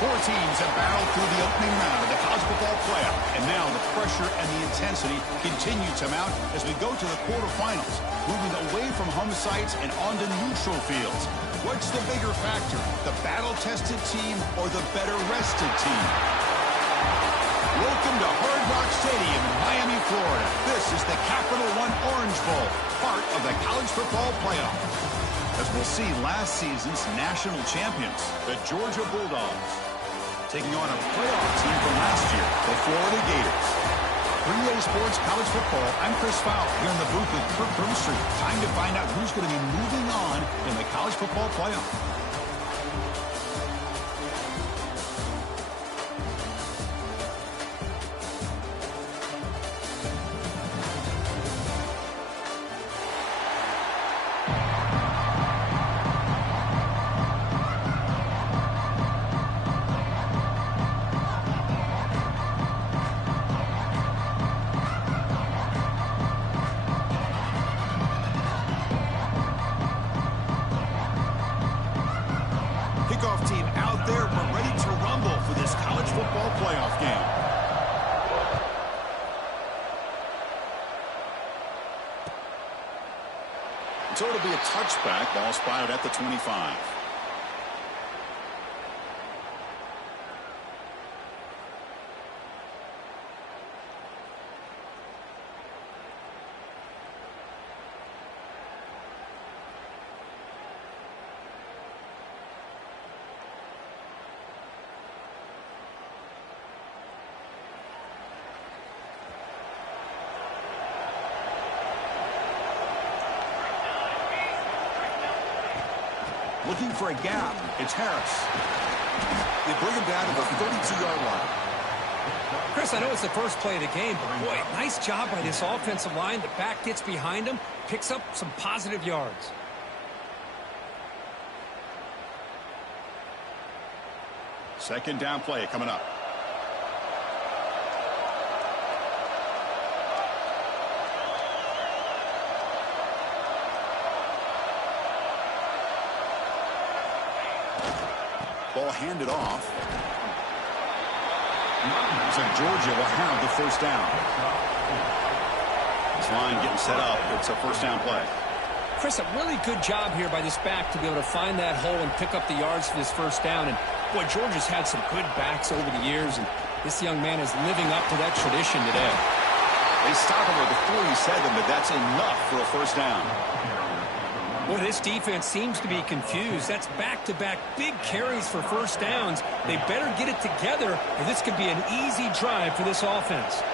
Four teams have battled through the opening round of the college football playoff, and now the pressure and the intensity continue to mount as we go to the quarterfinals, moving away from home sites and onto neutral fields. What's the bigger factor, the battle-tested team or the better-rested team? Welcome to Hard Rock Stadium in Miami, Florida. This is the Capital One Orange Bowl, part of the college football playoff. As we'll see last season's national champions, the Georgia Bulldogs, taking on a playoff team from last year, the Florida Gators. 3A Sports College Football, I'm Chris Fowler here in the booth with Kirk Broomstreet. Time to find out who's going to be moving on in the college football playoff. Team out there, but ready to rumble for this college football playoff game. So it'll be a touchback, ball spotted at the 25. Looking for a gap. It's Harris. They bring him down to the 32-yard line. Chris, I know it's the first play of the game, but boy, nice job by this offensive line. The back gets behind him, picks up some positive yards. Second down play coming up. Ball handed off. So Georgia will have the first down. This line getting set up. It's a first down play. Chris, a really good job here by this back to be able to find that hole and pick up the yards for this first down. And, boy, Georgia's had some good backs over the years, and this young man is living up to that tradition today. They stop him at the 47, but that's enough for a first down. Boy, this defense seems to be confused. That's back-to-back big carries for first downs. They better get it together, or this could be an easy drive for this offense.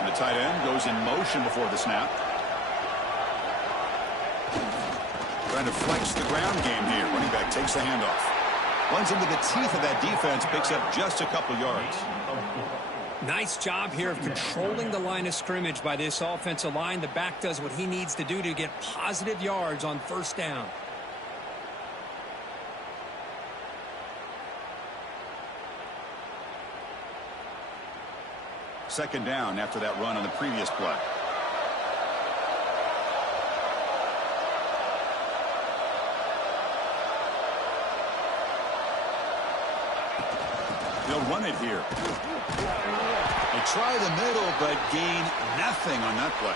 And the tight end goes in motion before the snap. Trying to flex the ground game here. Running back takes the handoff. Runs into the teeth of that defense, picks up just a couple yards. Nice job here of controlling the line of scrimmage by this offensive line. The back does what he needs to do to get positive yards on first down. Second down after that run on the previous play. They'll run it here. They try the middle, but gain nothing on that play.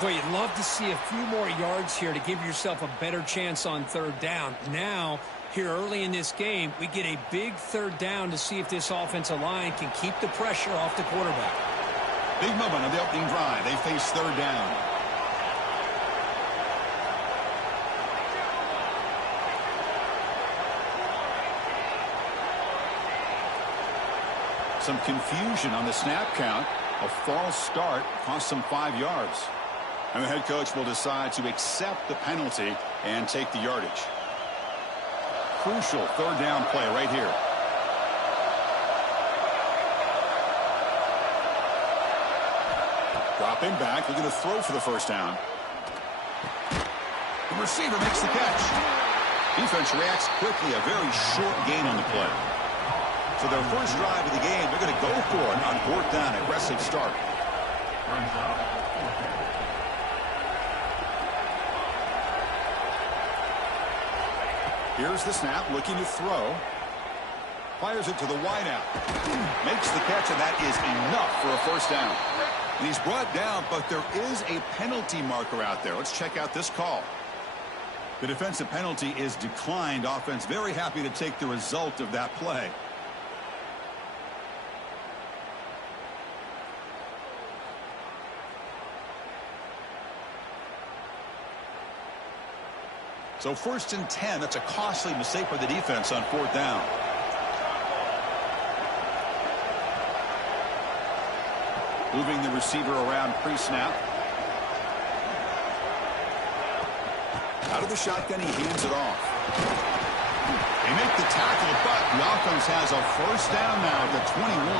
Boy, you'd love to see a few more yards here to give yourself a better chance on third down. Now, here early in this game, we get a big third down to see if this offensive line can keep the pressure off the quarterback. Big moment on the opening drive. They face third down. Some confusion on the snap count. A false start cost them 5 yards. And the head coach will decide to accept the penalty and take the yardage. Crucial third down play right here. Dropping back, looking to throw for the first down. The receiver makes the catch. Defense reacts quickly, a very short gain on the play. So their first drive of the game, they're going to go for it on fourth down. Aggressive start. Here's the snap, looking to throw. Fires it to the wideout. Makes the catch, and that is enough for a first down. And he's brought down, but there is a penalty marker out there. Let's check out this call. The defensive penalty is declined. Offense very happy to take the result of that play. So 1st and 10, that's a costly mistake by the defense on 4th down. Moving the receiver around pre-snap. Out of the shotgun, he hands it off. They make the tackle, but the offense has a first down now at the 21.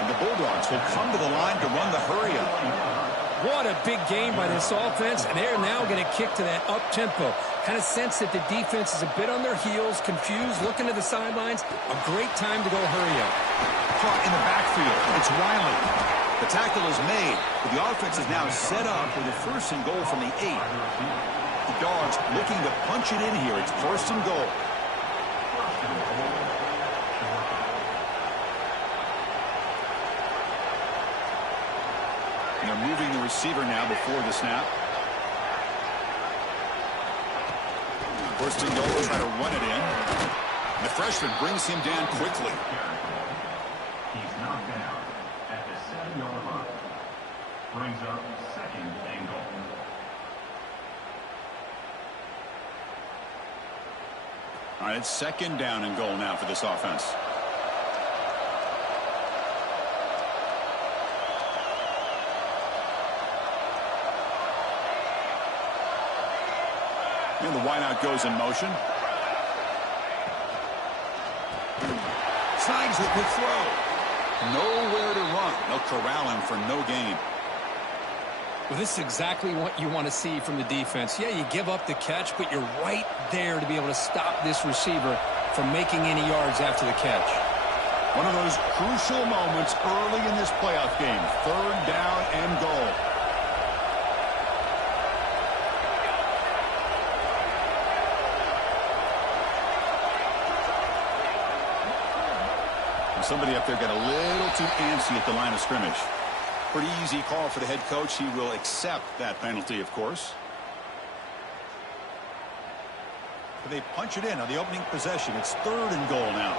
And the Bulldogs will come to the line to run the hurry-up. What a big game by this offense, and they're now going to kick to that up-tempo. Kind of sense that the defense is a bit on their heels, confused, looking to the sidelines. A great time to go hurry up. Caught in the backfield. It's Riley. The tackle is made, but the offense is now set up with a 1st and goal from the 8. The Dogs looking to punch it in here. It's 1st and goal. And they're moving the receiver now before the snap. 1st and goal, try to run it in. And the freshman brings him down quickly. He's knocked down at the 7-yard line. Brings up 2nd and goal. All right, it's 2nd down and goal now for this offense. And the wideout goes in motion. Signs it with throw. Nowhere to run. They'll corral him for no gain. Well, this is exactly what you want to see from the defense. Yeah, you give up the catch, but you're right there to be able to stop this receiver from making any yards after the catch. One of those crucial moments early in this playoff game. 3rd down and goal. Somebody up there got a little too antsy at the line of scrimmage. Pretty easy call for the head coach. He will accept that penalty, of course. But they punch it in on the opening possession. It's 3rd and goal now.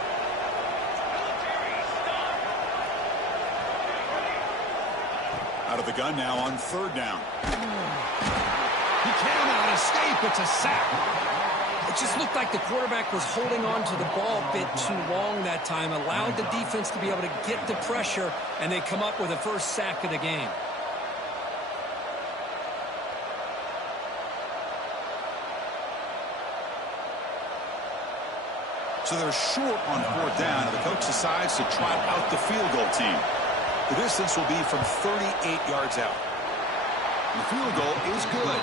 Out of the gun now on 3rd down. He cannot escape. It's a sack. It just looked like the quarterback was holding on to the ball a bit too long that time, allowed the defense to be able to get the pressure, and they come up with the first sack of the game. So they're short on 4th down, and the coach decides to trot out the field goal team. The distance will be from 38 yards out. And the field goal is good.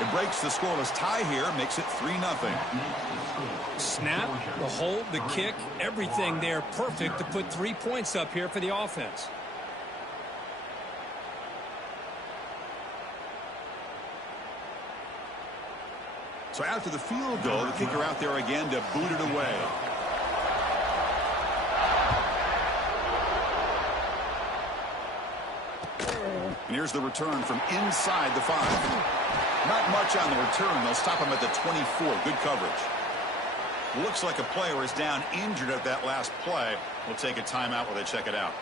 It breaks the scoreless tie here, makes it 3-0. Snap, the hold, the kick, everything there perfect to put 3 points up here for the offense. So after the field goal, the kicker out there again to boot it away. And here's the return from inside the 5. Not much on the return. They'll stop him at the 24. Good coverage. Looks like a player is down injured at that last play. We'll take a timeout while they check it out.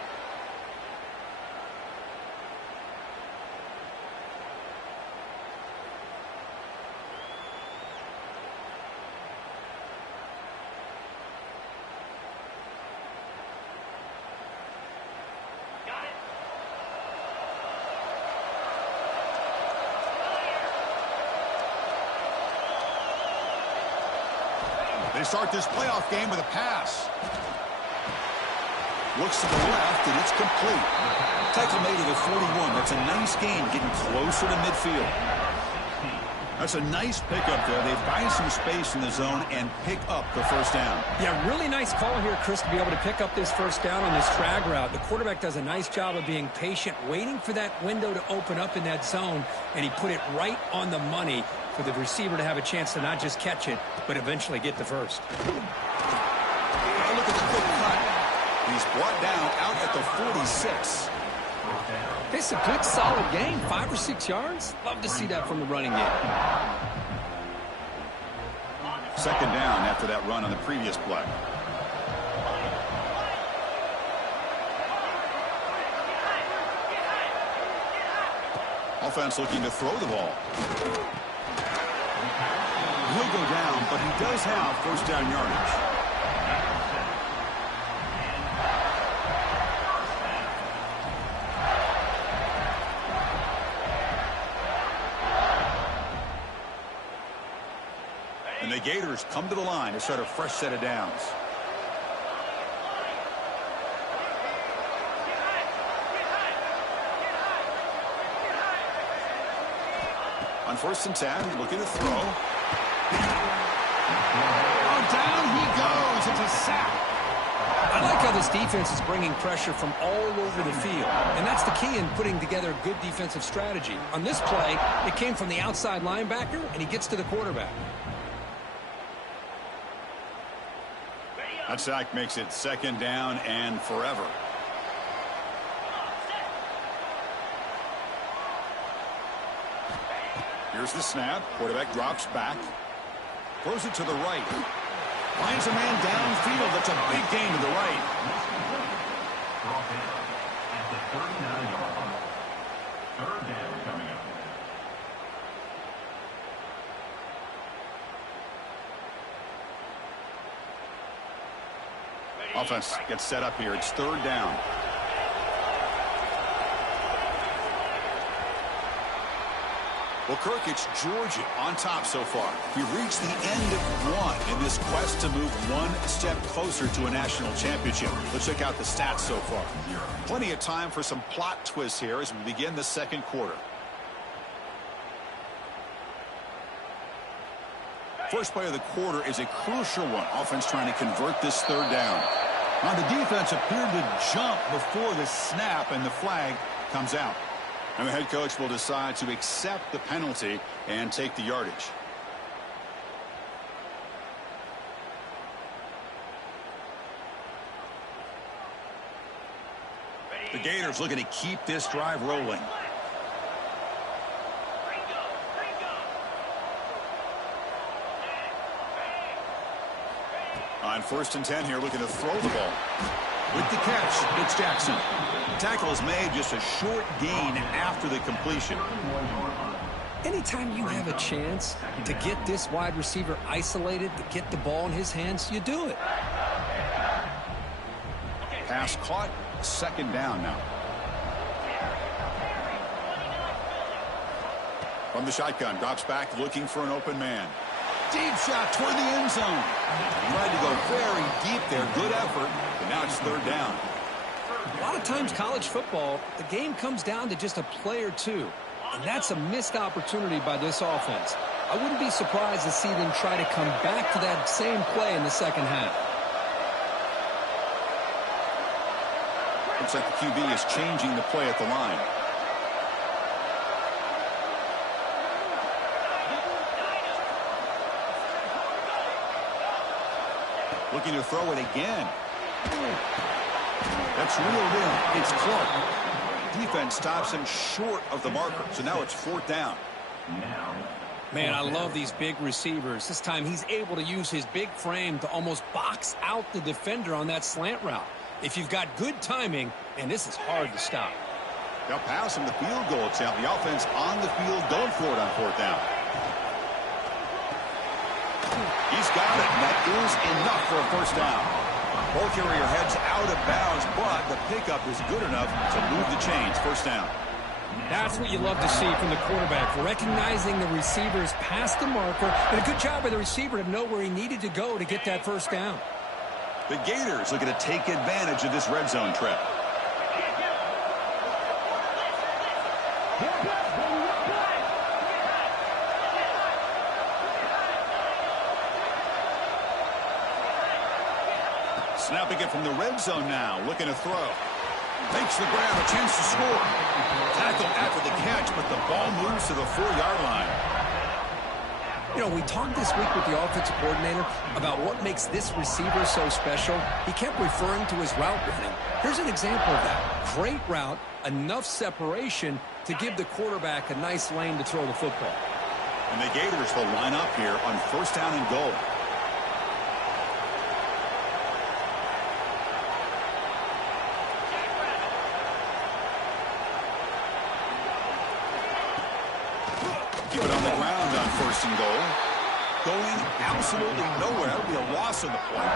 They start this playoff game with a pass. Looks to the left, and it's complete. Tackle made at the 41. That's a nice gain, getting closer to midfield. That's a nice pickup there. They find some space in the zone and pick up the first down. Yeah, really nice call here, Chris, to be able to pick up this first down on this drag route. The quarterback does a nice job of being patient, waiting for that window to open up in that zone, and he put it right on the money for the receiver to have a chance to not just catch it, but eventually get the first. Oh, look at the quick cut. He's brought down out at the 46. It's a good, solid game. 5 or 6 yards. Love to see that from the running game. Second down after that run on the previous play. Offense looking to throw the ball. He'll go down, but he does have first down yardage. And the Gators come to the line to start a fresh set of downs. On 1st and 10, looking to throw. Oh, down he goes. It's a sack. I like how this defense is bringing pressure from all over the field, and that's the key in putting together a good defensive strategy. On this play, it came from the outside linebacker, and he gets to the quarterback. That sack makes it second down and forever. Here's the snap. Quarterback drops back. Throws it to the right. Finds a man downfield. That's a big gain to the right. Brought in at the 39-yard line. Third down coming up. Offense gets set up here. It's third down. Well, Kirk, it's Georgia on top so far. We've reached the end of one in this quest to move one step closer to a national championship. Let's check out the stats so far. Plenty of time for some plot twists here as we begin the second quarter. First play of the quarter is a crucial one. Offense trying to convert this third down. Now the defense appeared to jump before the snap, and the flag comes out. And the head coach will decide to accept the penalty and take the yardage. The Gators looking to keep this drive rolling. On 1st and 10 here, looking to throw the ball. With the catch, it's Jackson. Tackle is made, just a short gain after the completion. Anytime you have a chance to get this wide receiver isolated, to get the ball in his hands, you do it. Pass caught, second down now. From the shotgun, drops back, looking for an open man. Deep shot toward the end zone. Tried to go very deep there. Good effort, but now it's third down. A lot of times college football, the game comes down to just a play or two. And that's a missed opportunity by this offense. I wouldn't be surprised to see them try to come back to that same play in the second half. Looks like the QB is changing the play at the line. Looking to throw it again. That's reeled in. It's Clark. Defense stops him short of the marker. So now it's fourth down. Man, I love these big receivers. This time he's able to use his big frame to almost box out the defender on that slant route. If you've got good timing, and this is hard to stop. They'll pass him the field goal attempt. The offense on the field going for it on fourth down. He's got it, and that is enough for a first down. Ball carrier heads out of bounds, but the pickup is good enough to move the chains. First down. That's what you love to see from the quarterback, recognizing the receivers past the marker, and a good job by the receiver to know where he needed to go to get that first down. The Gators looking to take advantage of this red zone trip. Snapping it from the red zone now, looking to throw. Makes the grab, a chance to score. Tackle after the catch, but the ball moves to the 4-yard line. You know, we talked this week with the offensive coordinator about what makes this receiver so special. He kept referring to his route running. Here's an example of that. Great route, enough separation to give the quarterback a nice lane to throw the football. And the Gators will line up here on 1st down and goal. Keep it on the ground on 1st and goal. Going absolutely nowhere. That'll be a loss of the play.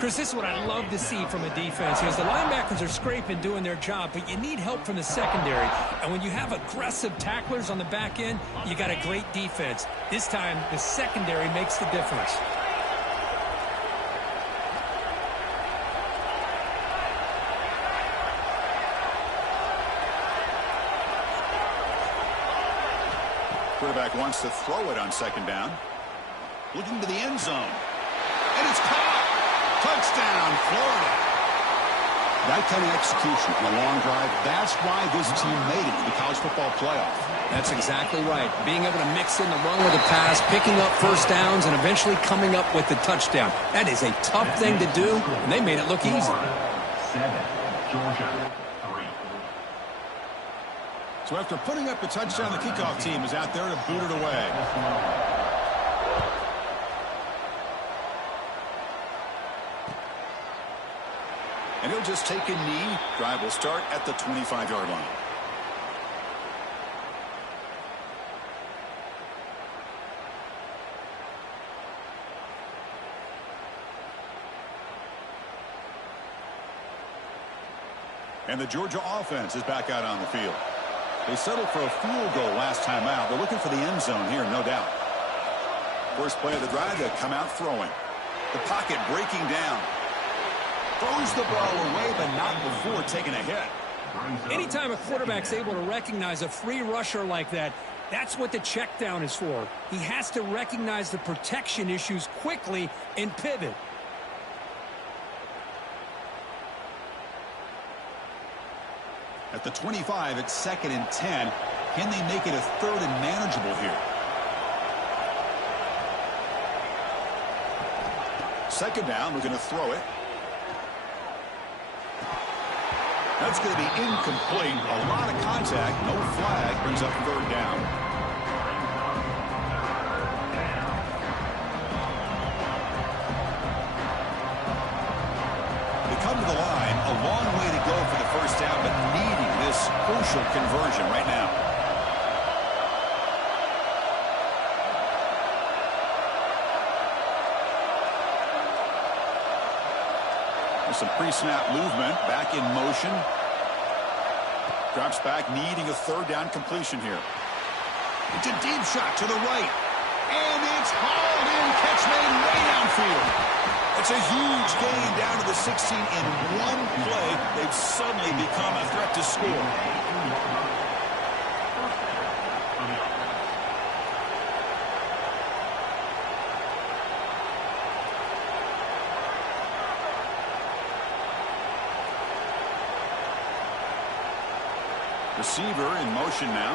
Chris, this is what I love to see from a defense. Because the linebackers are scraping, doing their job, but you need help from the secondary. And when you have aggressive tacklers on the back end, you got a great defense. This time, the secondary makes the difference. Quarterback wants to throw it on 2nd down. Looking to the end zone. And it's caught. Touchdown, Florida. That kind of execution on a long drive, that's why this team made it to the college football playoff. That's exactly right. Being able to mix in the run with the pass, picking up 1st downs, and eventually coming up with the touchdown. That is a tough thing to do, and they made it look easy. 7, Georgia 3. So after putting up the touchdown, the kickoff team is out there to boot it away. And he'll just take a knee. Drive will start at the 25-yard line. And the Georgia offense is back out on the field. They settled for a field goal last time out. They're looking for the end zone here, no doubt. First play of the drive, they come out throwing. The pocket breaking down. Throws the ball away, but not before taking a hit. Anytime a quarterback's able to recognize a free rusher like that, that's what the check down is for. He has to recognize the protection issues quickly and pivot. At the 25, it's 2nd and 10. Can they make it a 3rd and manageable here? 2nd down, we're going to throw it. That's going to be incomplete. A lot of contact, no flag, brings up 3rd down. They come to the line, a long way to go for the 1st down, but needing this crucial conversion right now. Some pre-snap movement, back in motion. Drops back, needing a 3rd down completion here. It's a deep shot to the right. And it's hauled in, catch made way downfield. It's a huge gain down to the 16 in one play. They've suddenly become a threat to score. Receiver in motion now.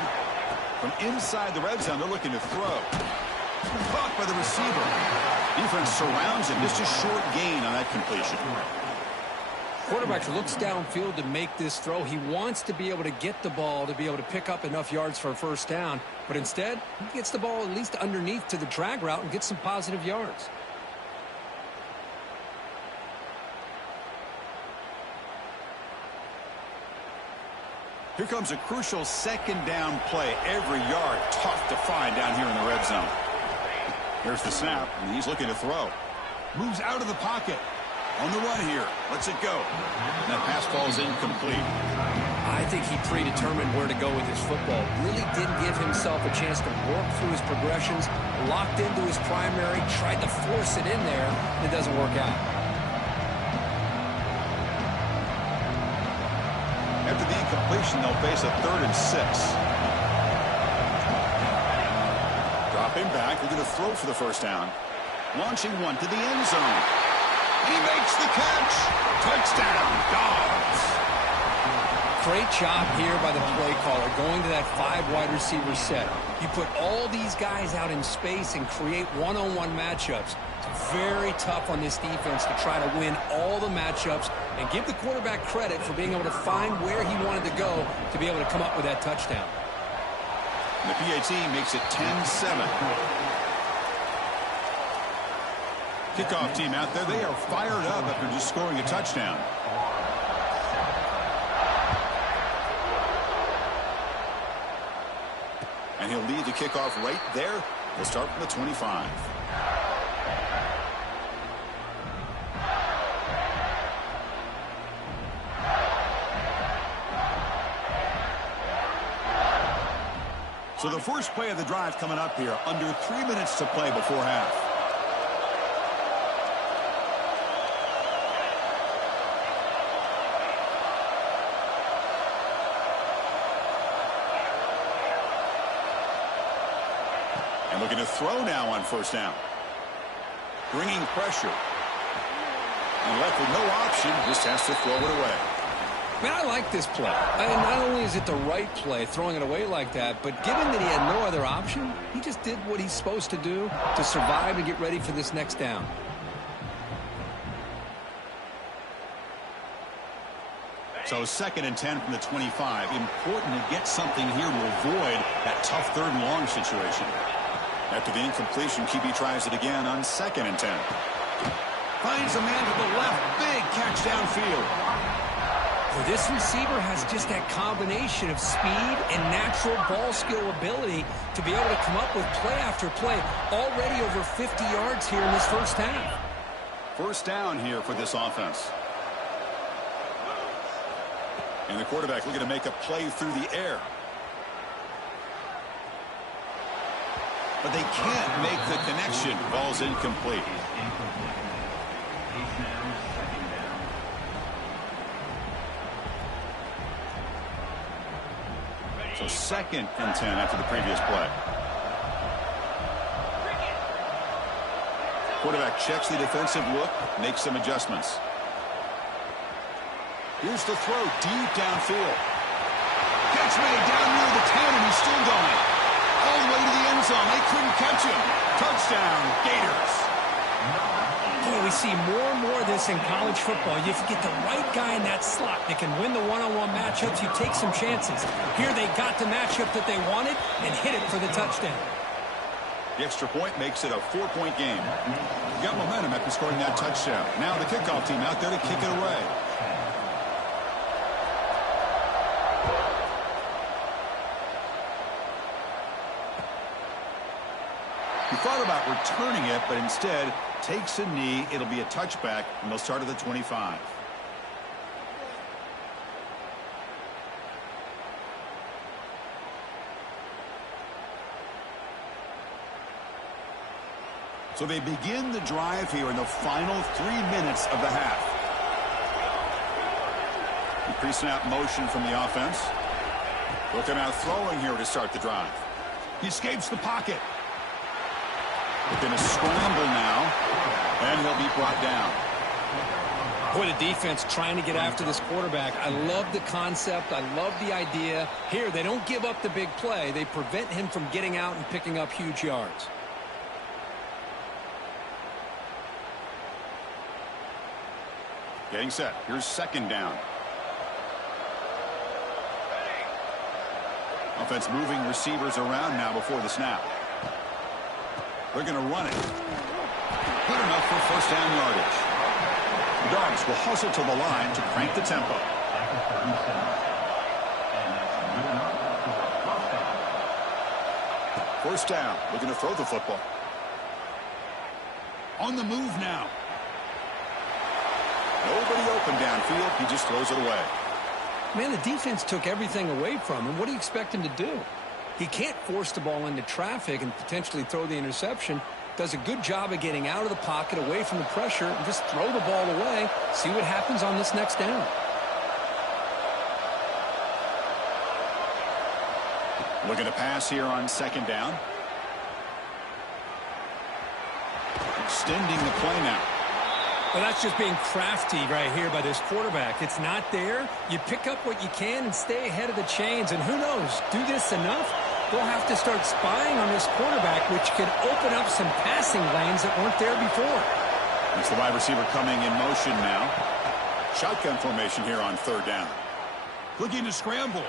From inside the red zone, they're looking to throw. Caught by the receiver. Defense surrounds him. Just a short gain on that completion. Quarterback looks downfield to make this throw. He wants to be able to get the ball to be able to pick up enough yards for a 1st down. But instead, he gets the ball at least underneath to the drag route and gets some positive yards. Here comes a crucial 2nd down play. Every yard tough to find down here in the red zone. Here's the snap, and he's looking to throw. Moves out of the pocket. On the run here. Lets it go. And that pass falls incomplete. I think he predetermined where to go with his football. Really didn't give himself a chance to work through his progressions. Locked into his primary. Tried to force it in there. It doesn't work out. After the incompletion, they'll face a 3rd and 6. Dropping back, looking to throw for the 1st down. Launching one to the end zone. He makes the catch. Touchdown, Dogs. Great job here by the play caller, going to that 5 wide receiver set. You put all these guys out in space and create one-on-one matchups. It's very tough on this defense to try to win all the matchups and give the quarterback credit for being able to find where he wanted to go to be able to come up with that touchdown. And the PAT makes it 10-7. Kickoff team out there, they are fired up after just scoring a touchdown. And he'll lead the kickoff right there. We'll start from the 25. So the first play of the drive coming up here. Under 3 minutes to play before half. And looking to throw now on first down. Bringing pressure. And left with no option, just has to throw it away. Man, I like this play. Not only is it the right play, throwing it away like that, but given that he had no other option, he just did what he's supposed to do to survive and get ready for this next down. So 2nd and 10 from the 25. Important to get something here to avoid that tough 3rd and long situation. After the incompletion, QB tries it again on 2nd and 10. Finds a man to the left. Big catch downfield. Well, this receiver has just that combination of speed and natural ball skill ability to be able to come up with play after play. Already over 50 yards here in this first half. First down here for this offense. And the quarterback looking to make a play through the air. But they can't make the connection. Ball's incomplete. So 2nd and 10 after the previous play. Quarterback checks the defensive look, makes some adjustments. Here's the throw deep downfield. Catch made down near the 10, and he's still going. All the way to the end zone. They couldn't catch him. Touchdown, Gators. Boy, we see more and more of this in college football. If you get the right guy in that slot that can win the one-on-one matchups, you take some chances. Here they got the matchup that they wanted and hit it for the touchdown. The extra point makes it a 4-point game. Got momentum after scoring that touchdown. Now the kickoff team out there to kick it away. He thought about returning it, but instead takes a knee. It'll be a touchback, and they'll start at the 25. So they begin the drive here in the final 3 minutes of the half. The pre-snap motion from the offense. Looking out throwing here to start the drive. He escapes the pocket. They're going to scramble now, and he'll be brought down. Boy, the defense trying to get after this quarterback. I love the concept. I love the idea. Here, they don't give up the big play. They prevent him from getting out and picking up huge yards. Getting set. Here's 2nd down. Offense moving receivers around now before the snap. They're going to run it. Good enough for first down yardage. The Dogs will hustle to the line to crank the tempo. First down. Looking to throw the football. On the move now. Nobody open downfield. He just throws it away. Man, the defense took everything away from him. What do you expect him to do? He can't force the ball into traffic and potentially throw the interception. Does a good job of getting out of the pocket, away from the pressure, and just throw the ball away. See what happens on this next down. Looking to pass here on 2nd down. Extending the play now. Well, that's just being crafty right here by this quarterback. It's not there. You pick up what you can and stay ahead of the chains. And who knows, do this enough, they'll have to start spying on this quarterback, which could open up some passing lanes that weren't there before. It's the wide receiver coming in motion now. Shotgun formation here on third down. Looking to scramble.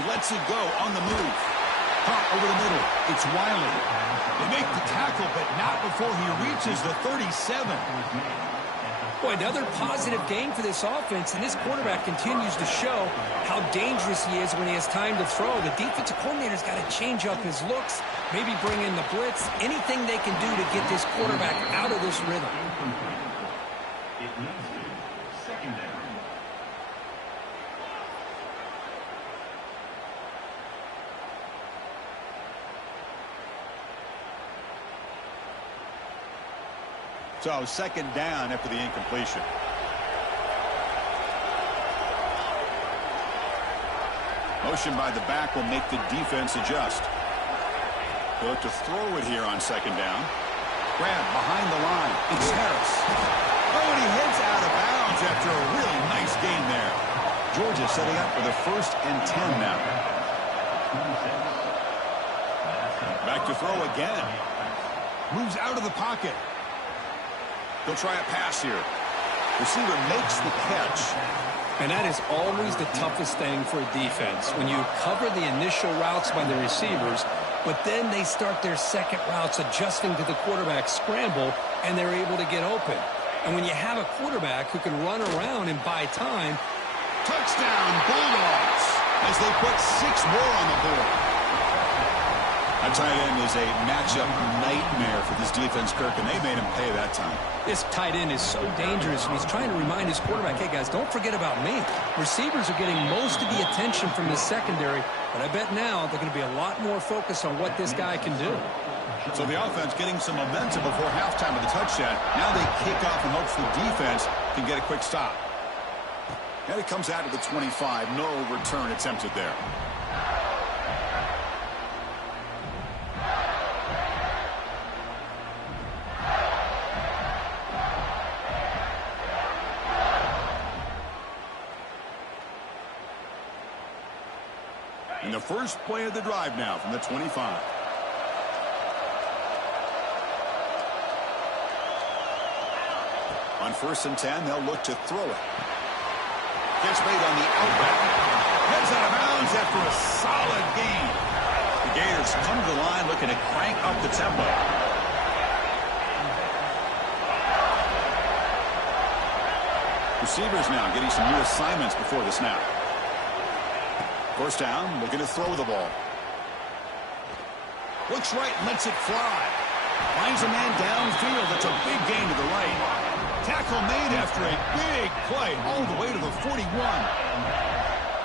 He lets it go on the move. Pump over the middle. It's Wiley. They make the tackle, but not before he reaches the 37. Boy, another positive game for this offense, and this quarterback continues to show how dangerous he is when he has time to throw. The defensive coordinator's got to change up his looks, maybe bring in the blitz, anything they can do to get this quarterback out of this rhythm. It leads to second down. So second down after the incompletion. Motion by the back will make the defense adjust. They'll look to throw it here on second down. Grab behind the line. It's Harris. Oh, and he heads out of bounds after a really nice gain there. Georgia setting up for the 1st and 10 now. Back to throw again. Moves out of the pocket. He'll try a pass here. Receiver makes the catch. And that is always the toughest thing for a defense, when you cover the initial routes by the receivers, but then they start their second routes adjusting to the quarterback's scramble, and they're able to get open. And when you have a quarterback who can run around and buy time. Touchdown, Bulldogs, as they put 6 more on the board. That tight end is a matchup nightmare for this defense, Kirk, and they made him pay that time. This tight end is so dangerous, and he's trying to remind his quarterback, hey, guys, don't forget about me. Receivers are getting most of the attention from the secondary, but I bet now they're going to be a lot more focused on what this guy can do. So the offense getting some momentum before halftime with the touchdown. Now they kick off in hopes the defense can get a quick stop. And it comes out to the 25. No return attempted there. And the first play of the drive now from the 25. On 1st and 10, they'll look to throw it. Catch made on the outback. Heads out of bounds after a solid gain. The Gators come to the line looking to crank up the tempo. Receivers now getting some new assignments before the snap. First down, looking to throw the ball. Looks right, lets it fly. Finds a man downfield. That's a big gain to the right. Tackle made after a big play all the way to the 41.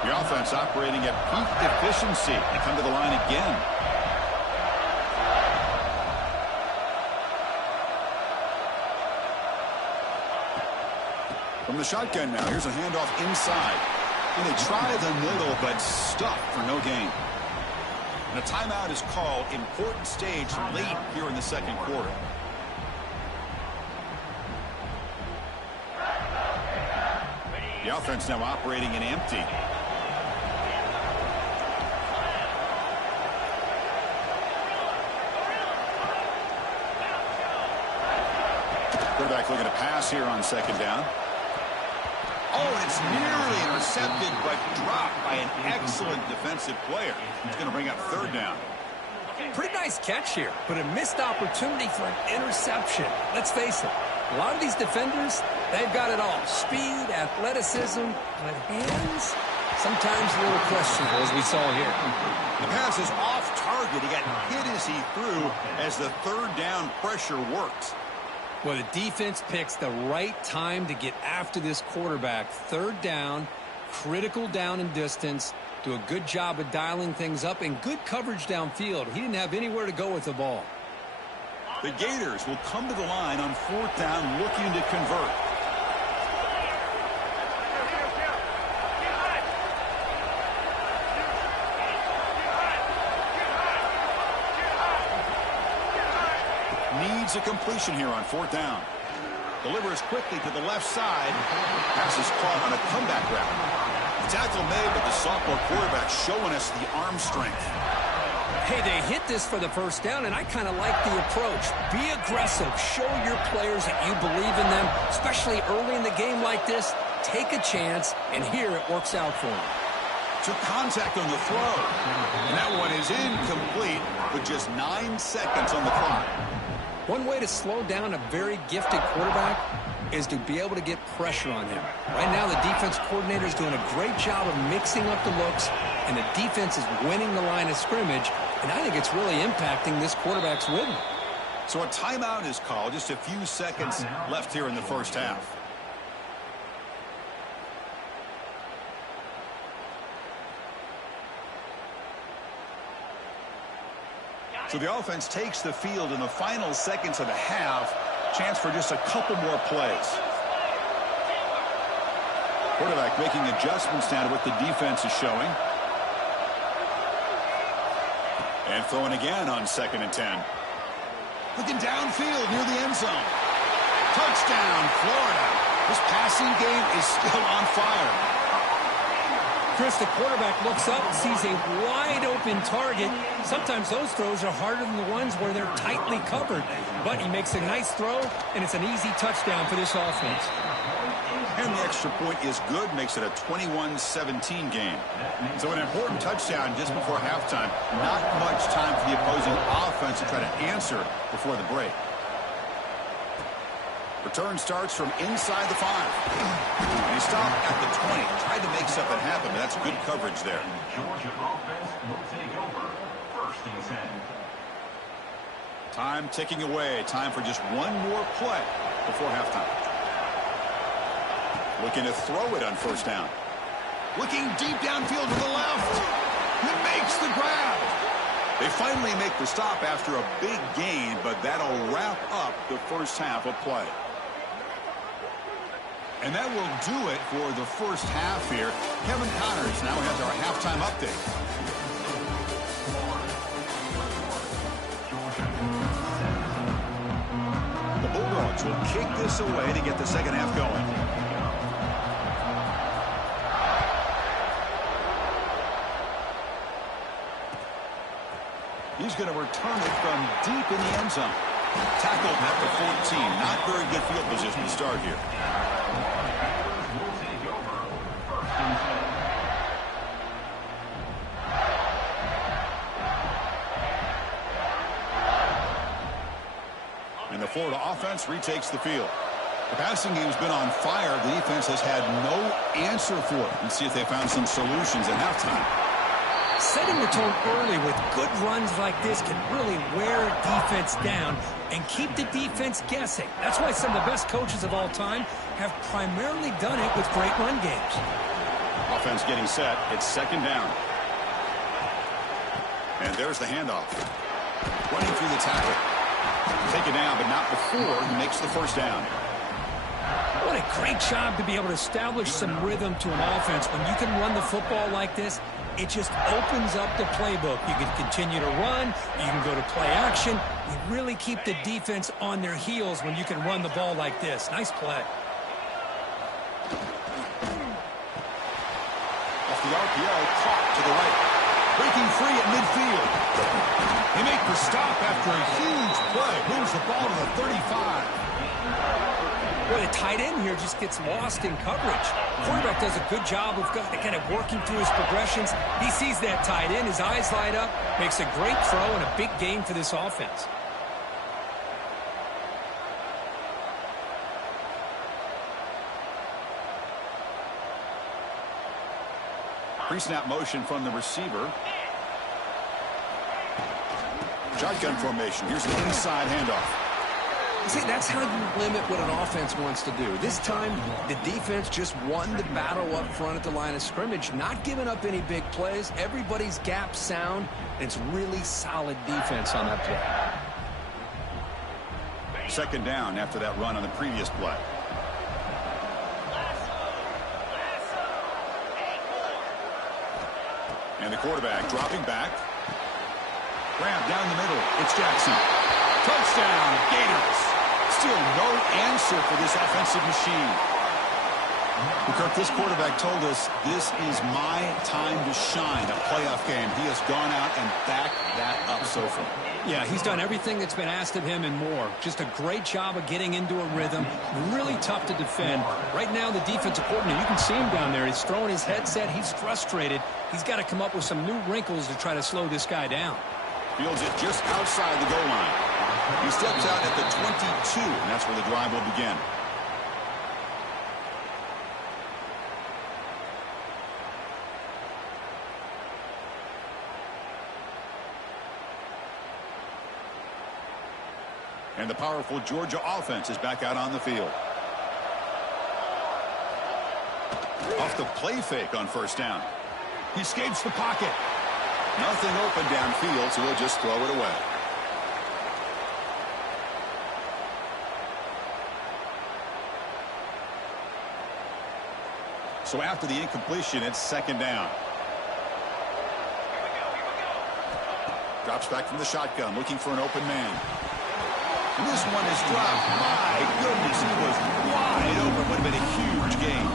The offense operating at peak efficiency. They come to the line again. From the shotgun now, here's a handoff inside. And they try the middle, but stuck for no gain. And a timeout is called. Important stage late here in the second quarter. The offense now operating in empty. Quarterback looking to pass here on second down. Oh, it's nearly intercepted, but dropped by an excellent defensive player. It's going to bring up third down. Pretty nice catch here, but a missed opportunity for an interception. Let's face it, a lot of these defenders, they've got it all. Speed, athleticism, but hands, sometimes a little questionable, as we saw here. The pass is off target. He got hit as he threw as the third down pressure works. Well, the defense picks the right time to get after this quarterback. Third down, critical down and distance. Do a good job of dialing things up and good coverage downfield. He didn't have anywhere to go with the ball. The Gators will come to the line on 4th down looking to convert. Needs a completion here on 4th down. Delivers quickly to the left side. Pass is caught on a comeback route. The tackle made, but the sophomore quarterback showing us the arm strength. Hey, they hit this for the first down, and I kind of like the approach. Be aggressive. Show your players that you believe in them, especially early in the game like this. Take a chance, and here it works out for them. Took contact on the throw, and that one is incomplete with just 9 seconds on the clock. One way to slow down a very gifted quarterback is to be able to get pressure on him. Right now, the defense coordinator is doing a great job of mixing up the looks, and the defense is winning the line of scrimmage, and I think it's really impacting this quarterback's rhythm. So a timeout is called. Just a few seconds left here in the first half. So the offense takes the field in the final seconds of the half. Chance for just a couple more plays. Quarterback making adjustments now to what the defense is showing. And throwing again on 2nd and 10. Looking downfield near the end zone. Touchdown, Florida. This passing game is still on fire. Chris, the quarterback looks up, sees a wide-open target. Sometimes those throws are harder than the ones where they're tightly covered. But he makes a nice throw, and it's an easy touchdown for this offense. And the extra point is good, makes it a 21-17 game. So an important touchdown just before halftime. Not much time for the opposing offense to try to answer before the break. Return starts from inside the 5. And he stopped at the 20. Tried to make something happen, but that's good coverage there. Georgia offense will take over. 1st and 10. Time ticking away. Time for just one more play before halftime. Looking to throw it on 1st down. Looking deep downfield to the left. He makes the grab. They finally make the stop after a big gain, but that'll wrap up the first half of play. And that will do it for the first half here. Kevin Connors now has our halftime update. The Bulldogs will kick this away to get the second half going. He's going to return it from deep in the end zone. Tackled at the 14. Not very good field position to start here. And the Florida offense retakes the field. The passing game's been on fire. The defense has had no answer for it. Let's see if they found some solutions at halftime. Setting the tone early with good runs like this can really wear a defense down and keep the defense guessing. That's why some of the best coaches of all time have primarily done it with great run games. Offense getting set. It's 2nd down. And there's the handoff. Running through the tackle. Take it down, but not before he makes the 1st down. What a great job to be able to establish some rhythm to an offense. When you can run the football like this, it just opens up the playbook. You can continue to run. You can go to play action. You really keep the defense on their heels when you can run the ball like this. Nice play. Off the RPO, caught to the right. Breaking free at midfield. They make the stop after a huge play. Moves the ball to the 35. Boy, the tight end here just gets lost in coverage. Quarterback does a good job of kind of working through his progressions. He sees that tight end. His eyes light up. Makes a great throw and a big gain for this offense. Pre-snap motion from the receiver. Shotgun formation. Here's the inside handoff. See, that's how you limit what an offense wants to do. This time, the defense just won the battle up front at the line of scrimmage, not giving up any big plays. Everybody's gap sound. It's really solid defense on that play. 2nd down after that run on the previous play. And the quarterback dropping back. Grab down the middle. It's Jackson. Touchdown, Gators. Still no answer for this offensive machine. Kirk, this quarterback told us this is my time to shine, a playoff game. He has gone out and backed that up so far. Yeah, he's done everything that's been asked of him and more. Just a great job of getting into a rhythm. Really tough to defend. Right now, the defensive coordinator, you can see him down there. He's throwing his headset. He's frustrated. He's got to come up with some new wrinkles to try to slow this guy down. Fields it just outside the goal line. He steps out at the 22, and that's where the drive will begin. And the powerful Georgia offense is back out on the field. Off the play fake on first down. He escapes the pocket. Nothing open downfield, so he'll just throw it away. So after the incompletion, it's second down. Drops back from the shotgun, looking for an open man. And this one is dropped. My goodness, he was wide open. Would have been a huge gain.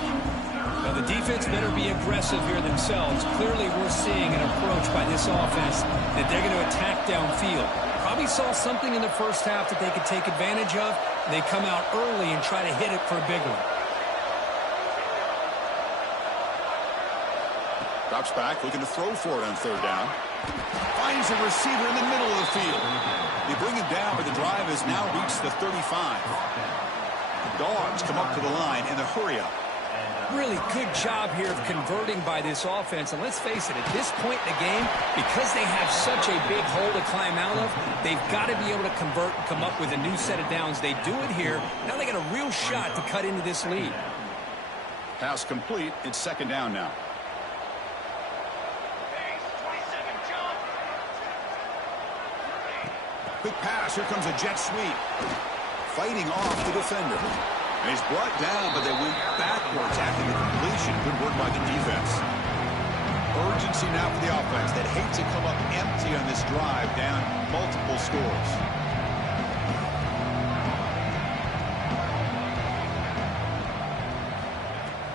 Now, the defense better be aggressive here themselves. Clearly, we're seeing an approach by this offense that they're going to attack downfield. Probably saw something in the first half that they could take advantage of. And they come out early and try to hit it for a big one. Drops back, looking to throw for it on third down. Finds a receiver in the middle of the field. They bring him down, but the drive has now reached the 35. The Dogs come up to the line in a hurry-up. Really good job here of converting by this offense. And let's face it, at this point in the game, because they have such a big hole to climb out of, they've got to be able to convert and come up with a new set of downs. They do it here. Now they got a real shot to cut into this lead. Pass complete. It's second down now. Quick pass. Here comes a jet sweep. Fighting off the defender. And he's brought down, but they went backwards after the completion. Good work by the defense. Urgency now for the offense that hate to come up empty on this drive, down multiple scores.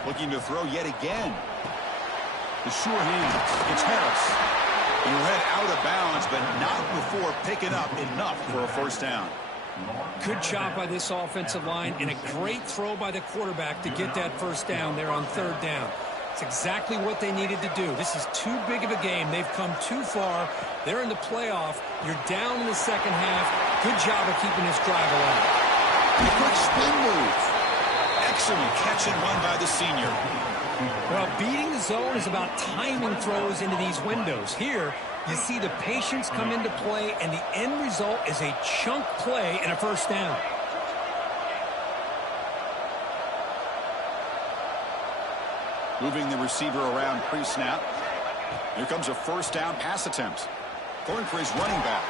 Looking to throw yet again. The sure hands. It's Harris. He went out of bounds, but not before picking up enough for a first down. Good job by this offensive line and a great throw by the quarterback to get that first down there on third down. It's exactly what they needed to do. This is too big of a game. They've come too far. They're in the playoff. You're down in the second half. Good job of keeping this drive alive. A quick spin move. Excellent catch and run by the senior. Well, beating the zone is about timing throws into these windows. Here, you see the patience come into play, and the end result is a chunk play and a first down. Moving the receiver around pre-snap. Here comes a first down pass attempt. Going for his running back.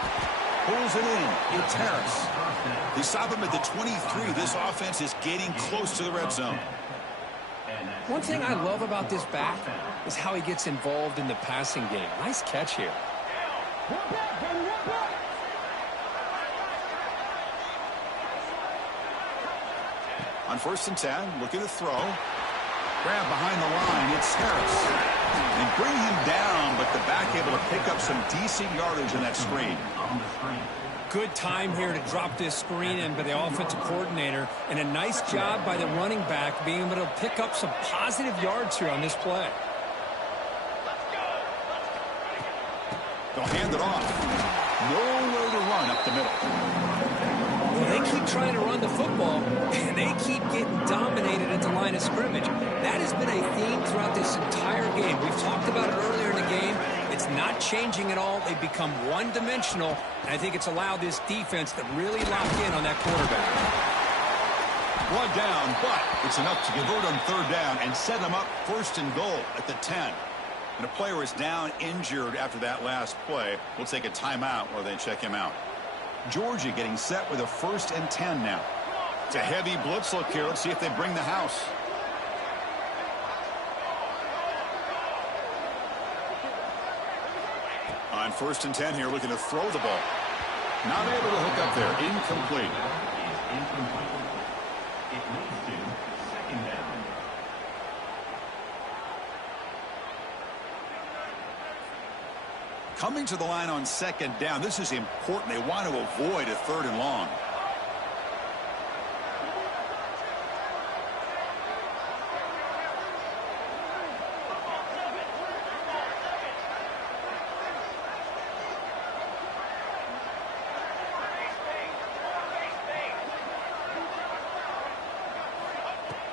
Pulls it in. It's Harris. They stop him at the 23. This offense is getting close to the red zone. One thing I love about this back is how he gets involved in the passing game. Nice catch here. On first and 10, looking to throw. Grab behind the line, it's Harris. And bring him down, but the back able to pick up some decent yardage in that screen. Good time here to drop this screen in by the offensive coordinator, and a nice job by the running back being able to pick up some positive yards here on this play. They'll hand it off. Nowhere to run up the middle. Well, they keep trying to run the football, and they keep getting dominated at the line of scrimmage. That has been a theme throughout this entire game. We've talked about it earlier in the game. It's not changing at all. They've become one-dimensional, and I think it's allowed this defense to really lock in on that quarterback. One down, but it's enough to convert on third down and set them up first and goal at the 10. And a player is down injured after that last play. We'll take a timeout while they check him out. Georgia getting set with a first and 10 now. It's a heavy blitz look here. Let's see if they bring the house. On first and 10 here, looking to throw the ball. Not able to hook up there. Incomplete. incomplete. It leads to second down. Coming to the line on second down, this is important. They want to avoid a third and long.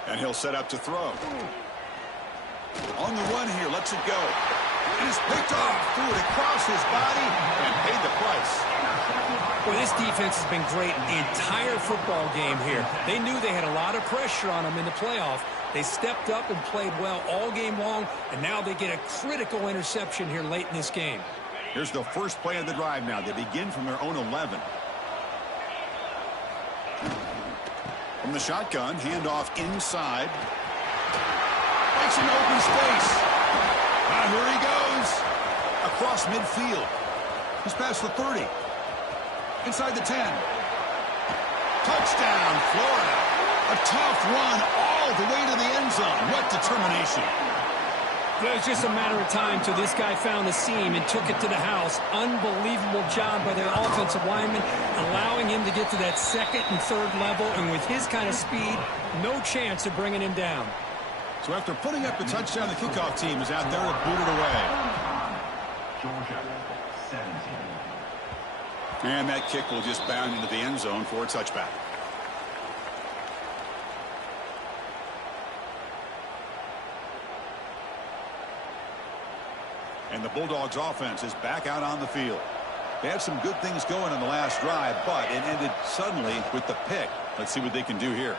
And he'll set up to throw. On the run here, lets it go. It is picked off, threw it across his body, and paid the price. Well, this defense has been great the entire football game here. They knew they had a lot of pressure on them in the playoff. They stepped up and played well all game long, and now they get a critical interception here late in this game. Here's the first play of the drive now. They begin from their own 11. From the shotgun, handoff inside. Makes an open space. Here he goes. Across midfield. He's past the 30. Inside the 10. Touchdown, Florida. A tough run all the way to the end zone. What determination. It was just a matter of time till this guy found the seam and took it to the house. Unbelievable job by the offensive lineman, allowing him to get to that second and third level. And with his kind of speed, no chance of bringing him down. So after putting up the touchdown, the kickoff team is out there to boot it away. Georgia, 17. And that kick will just bound into the end zone for a touchback. And the Bulldogs offense is back out on the field. They had some good things going on the last drive, but it ended suddenly with the pick. Let's see what they can do here.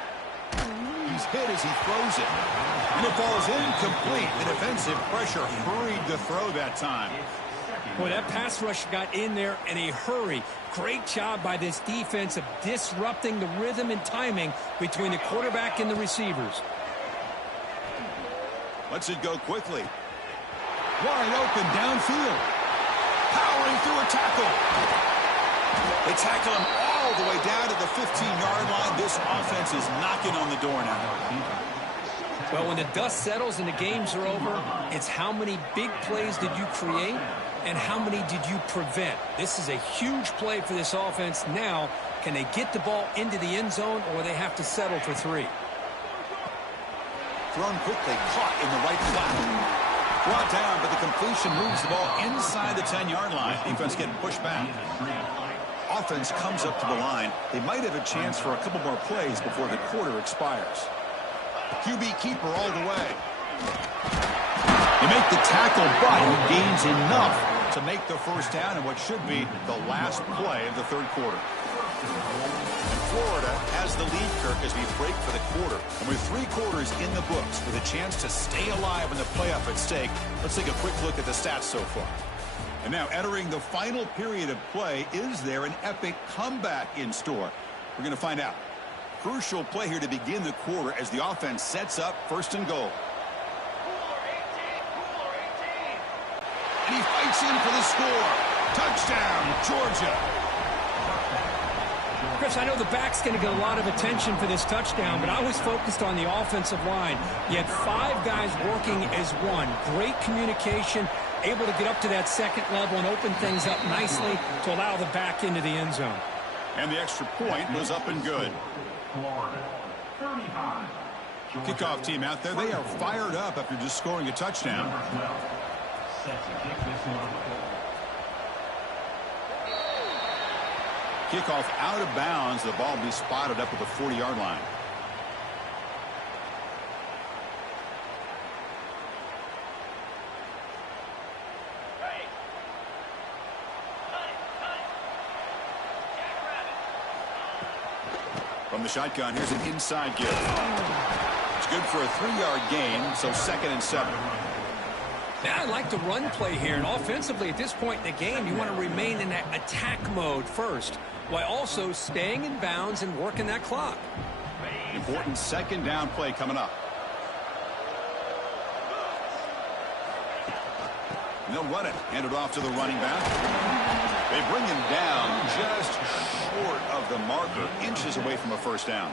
He's hit as he throws it. And it falls incomplete. The defensive pressure hurried the throw that time. Boy, that pass rush got in there in a hurry. Great job by this defense of disrupting the rhythm and timing between the quarterback and the receivers. Lets it go quickly. Wide open downfield. Powering through a tackle. They tackle him all the way down to the 15-yard line. This offense is knocking on the door now. Well, when the dust settles and the games are over, it's how many big plays did you create and how many did you prevent. This is a huge play for this offense. Now, can they get the ball into the end zone or they have to settle for 3? Thrown quickly, caught in the right flat. Brought down, but the completion moves the ball inside the 10-yard line. Defense getting pushed back. Offense comes up to the line. They might have a chance for a couple more plays before the quarter expires. QB keeper all the way. They make the tackle, but he gains enough to make the first down in what should be the last play of the third quarter. And Florida has the lead, Kirk, as we break for the quarter. And with 3 quarters in the books with a chance to stay alive in the playoff at stake, let's take a quick look at the stats so far. And now entering the final period of play, is there an epic comeback in store? We're going to find out. Crucial play here to begin the quarter as the offense sets up first and goal. And he fights in for the score. Touchdown, Georgia. Chris, I know the back's going to get a lot of attention for this touchdown, but I was focused on the offensive line. You had 5 guys working as one. Great communication, able to get up to that second level and open things up nicely to allow the back into the end zone. And the extra point was up and good. Florida, 35. Kickoff team out there, they are fired up after just scoring a touchdown. Number 12, set to kick this one away. Kickoff out of bounds. The ball will be spotted up at the 40-yard line. From the shotgun, here's an inside give. It's good for a 3-yard gain, so 2nd and 7. Now, I like the run play here, and offensively at this point in the game, you want to remain in that attack mode first, while also staying in bounds and working that clock. Important 2nd down play coming up. And they'll run it. Hand it off to the running back. They bring him down just short of the marker, inches away from a first down.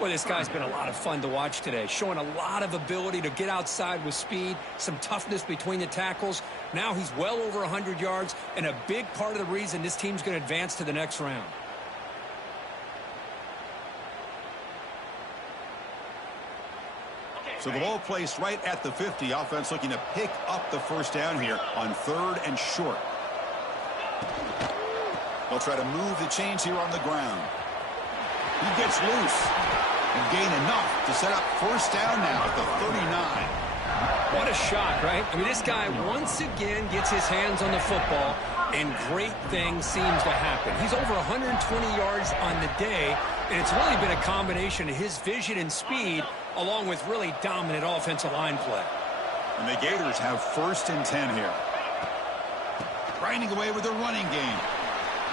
Well, this guy's been a lot of fun to watch today, showing a lot of ability to get outside with speed, some toughness between the tackles. Now he's well over 100 yards, and a big part of the reason this team's going to advance to the next round. So the ball placed right at the 50. Offense looking to pick up the first down here on 3rd and short. They'll try to move the chains here on the ground. He gets loose and gain enough to set up first down now at the 39. What a shot, right? I mean, this guy once again gets his hands on the football, and great things seems to happen. He's over 120 yards on the day, and it's really been a combination of his vision and speed along with really dominant offensive line play. And the Gators have 1st and 10 here. Grinding away with their running game.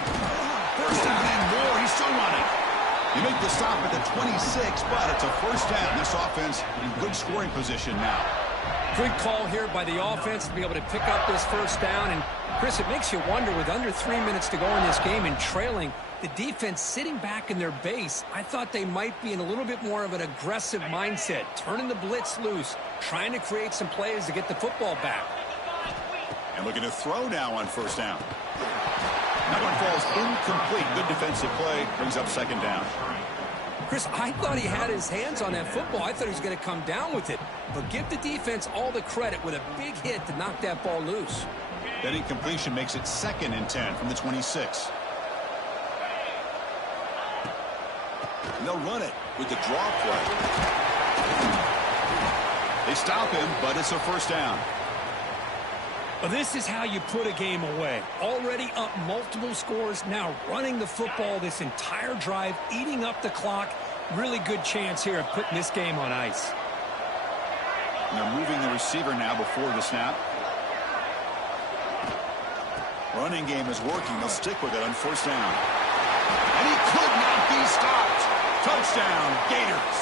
1st and 10 more. He's still running. You make the stop at the 26, but it's a first down. This offense in good scoring position now. Good call here by the offense to be able to pick up this first down. And, Chris, it makes you wonder, with under 3 minutes to go in this game and trailing, the defense sitting back in their base, I thought they might be in a little bit more of an aggressive mindset, turning the blitz loose, trying to create some plays to get the football back. And looking to throw now on first down. That one falls incomplete. Good defensive play. Brings up 2nd down. Chris, I thought he had his hands on that football. I thought he was going to come down with it. But give the defense all the credit with a big hit to knock that ball loose. That incompletion makes it 2nd and 10 from the 26. And they'll run it with the draw play. They stop him, but it's a first down. Well, this is how you put a game away. Already up multiple scores, now running the football this entire drive, eating up the clock. Really good chance here of putting this game on ice. And they're moving the receiver now before the snap. Running game is working. They'll stick with it on first down. And he could not be stopped. Touchdown, Gators.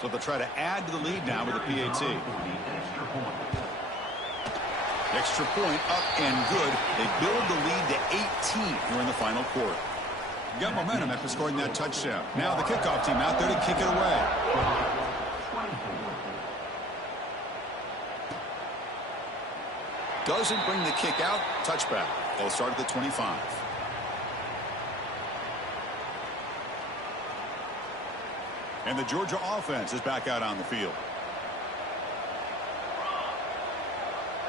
So they'll try to add to the lead now with a PAT. Extra point up and good. They build the lead to 18 here in the final quarter. Got momentum after scoring that touchdown. Now the kickoff team out there to kick it away. Doesn't bring the kick out. Touchback. They'll start at the 25. And the Georgia offense is back out on the field.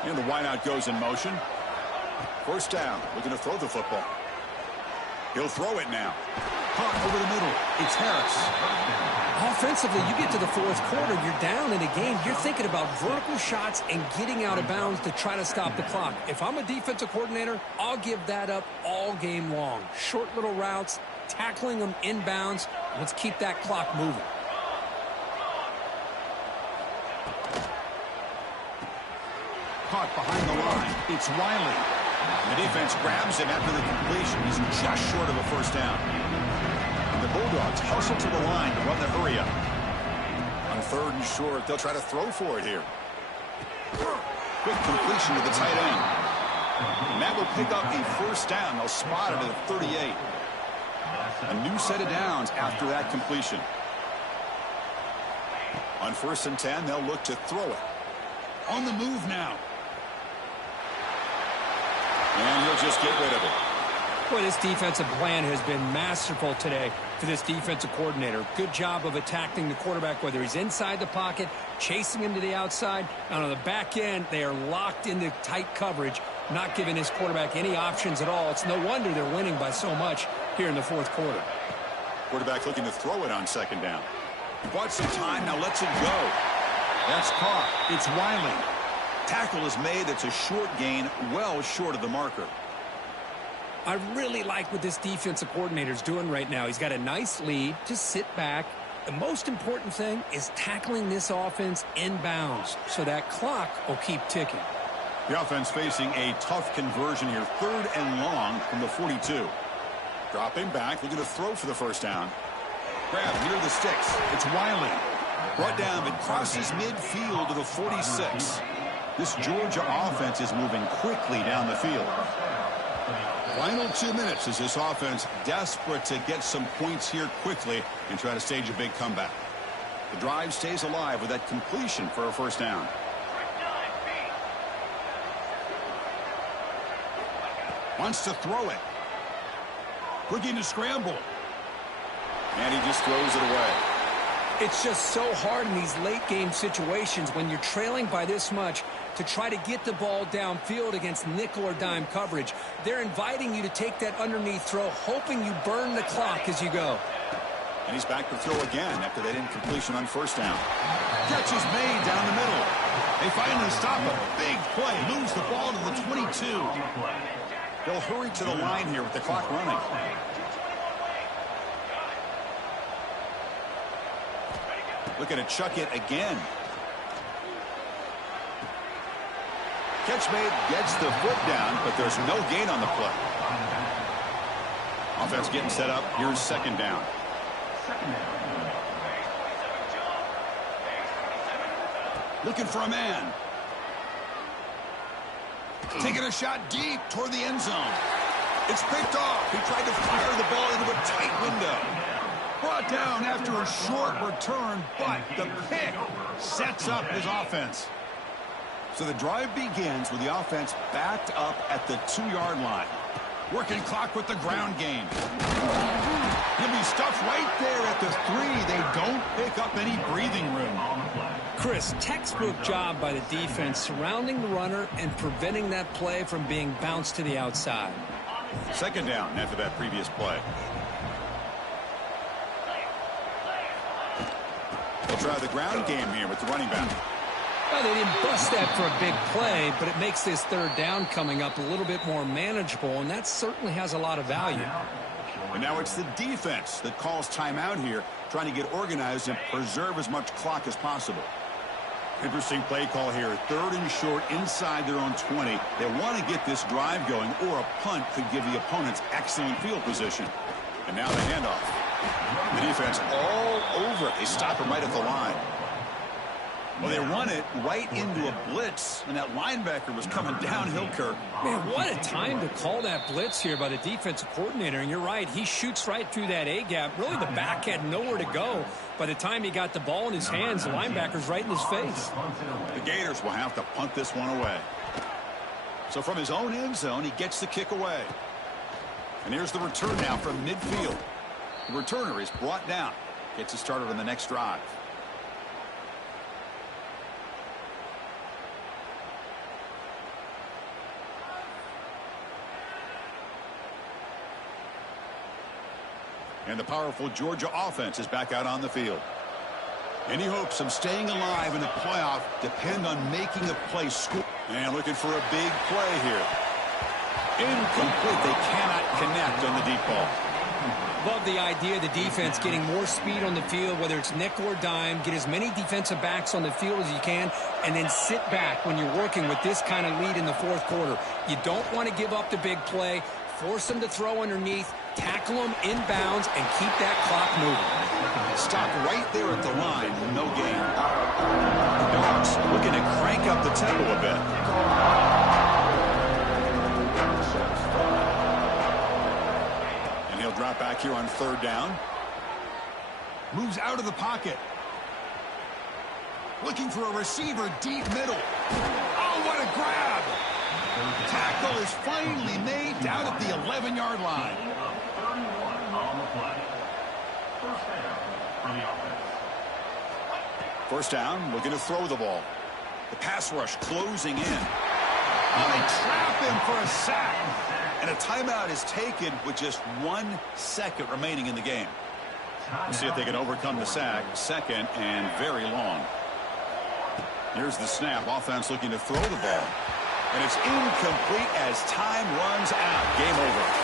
And the wideout goes in motion. First down. Looking to throw the football. He'll throw it now. Caught over the middle. It's Harris. Offensively, you get to the 4th quarter, you're down in a game. You're thinking about vertical shots and getting out of bounds to try to stop the clock. If I'm a defensive coordinator, I'll give that up all game long. Short little routes, tackling them inbounds. Let's keep that clock moving. Caught behind the line. It's Wiley. The defense grabs him after the completion. He's just short of a first down. And the Bulldogs hustle to the line to run the hurry up. On 3rd and short, they'll try to throw for it here. Quick completion to the tight end. And that will pick up a first down. They'll spot it at the 38. A new set of downs after that completion. On 1st and 10, they'll look to throw it. On the move now. And he'll just get rid of it. Boy, this defensive plan has been masterful today for this defensive coordinator. Good job of attacking the quarterback, whether he's inside the pocket, chasing him to the outside. And on the back end, they are locked into tight coverage, not giving this quarterback any options at all. It's no wonder they're winning by so much here in the 4th quarter. Quarterback looking to throw it on 2nd down. He bought some time, now lets it go. That's caught. It's Wiley. Tackle is made. It's a short gain, well short of the marker. I really like what this defensive coordinator is doing right now. He's got a nice lead. Just sit back. The most important thing is tackling this offense inbounds so that clock will keep ticking. The offense facing a tough conversion here. 3rd and long from the 42. Dropping back, looking to throw for the first down. Grab near the sticks. It's Wiley. Brought down, but crosses midfield to the 46. This Georgia offense is moving quickly down the field. Final 2 minutes as this offense desperate to get some points here quickly and try to stage a big comeback. The drive stays alive with that completion for a first down. Wants to throw it. Looking to scramble. And he just throws it away. It's just so hard in these late game situations when you're trailing by this much to try to get the ball downfield against nickel or dime coverage. They're inviting you to take that underneath throw, hoping you burn the clock as you go. And he's back to throw again after that incompletion on first down. Catch is made down the middle. They finally stop a big play. Moves the ball to the 22. They'll hurry to the line here with the clock running. Looking to chuck it again. Catch made, gets the foot down, but there's no gain on the play. Offense getting set up. Here's second down. Looking for a man. Taking a shot deep toward the end zone. It's picked off. He tried to fire the ball into a tight window. Brought down after a short return, but the pick sets up his offense. So the drive begins with the offense backed up at the 2-yard line. Working clock with the ground game. He'll be stuffed right there at the 3. They don't pick up any breathing room. Chris, textbook job by the defense surrounding the runner and preventing that play from being bounced to the outside. Second down after that previous play. They'll try the ground game here with the running back. Well, they didn't bust that for a big play, but it makes this third down coming up a little bit more manageable, and that certainly has a lot of value. And now it's the defense that calls timeout here, trying to get organized and preserve as much clock as possible. Interesting play call here. Third and short inside their own 20. They want to get this drive going, or a punt could give the opponents excellent field position. And now the handoff. The defense all over it. They stop him right at the line. Well, they run it right into a blitz, and that linebacker was coming downhill, Kirk. Man, what a time to call that blitz here by the defensive coordinator. And you're right, he shoots right through that A-gap. Really, the back had nowhere to go. By the time he got the ball in his hands, the linebacker's right in his face. The Gators will have to punt this one away. So from his own end zone, he gets the kick away. And here's the return now from midfield. The returner is brought down. Gets it started on the next drive. And the powerful Georgia offense is back out on the field. Any hopes of staying alive in the playoff depend on making a play score. And looking for a big play here. Incomplete. They cannot connect on the deep ball. Love the idea of the defense getting more speed on the field, whether it's nickel or dime. Get as many defensive backs on the field as you can, and then sit back when you're working with this kind of lead in the fourth quarter. You don't want to give up the big play. Force them to throw underneath, tackle them inbounds, and keep that clock moving. Stop right there at the line. No gain. The Dogs looking to crank up the tempo a bit. And he'll drop back here on third down. Moves out of the pocket. Looking for a receiver deep middle. Oh, what a grab! Tackle is finally made down at the 11-yard line. First down, looking to throw the ball. The pass rush closing in. Oh, they trap him for a sack. And a timeout is taken with just 1 second remaining in the game. We'll see if they can overcome the sack. Second and very long. Here's the snap. Offense looking to throw the ball. And it's incomplete as time runs out. Game over.